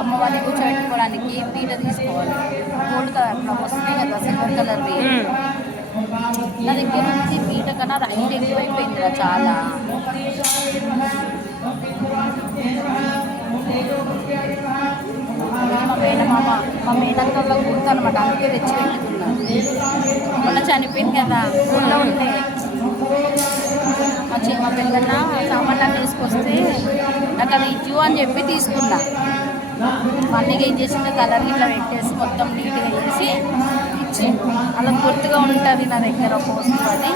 అమ్మవారిని కూర్చోబెట్టుకోవడానికి పీట తీసుకోవాలి. గోల్డ్ కలర్ వస్తున్నాయి కదా, సిల్వర్ కలర్వి. నా దగ్గర నుంచి పీట కన్నా అది హైట్ ఎక్కువైపోయిందిరా చాలా. మా మేనక్కల్లో గుర్తు అనమాట, అందుకే తెచ్చి పెట్టుకున్నాను. మొన్న చనిపోయింది కదా, ఊళ్ళో ఉంటే మా పిల్లన్న సామాన్లు తీసుకొస్తే నాకు అది ఇచ్చు అని చెప్పి తీసుకున్నా. మళ్ళీ ఏం చేసిందో కలర్ ఇట్లా పెట్టేసి మొత్తం నీట్గా వేసి ఇచ్చి అలా గుర్తుగా ఉంటుంది నా దగ్గర ఒక వస్తువు అని.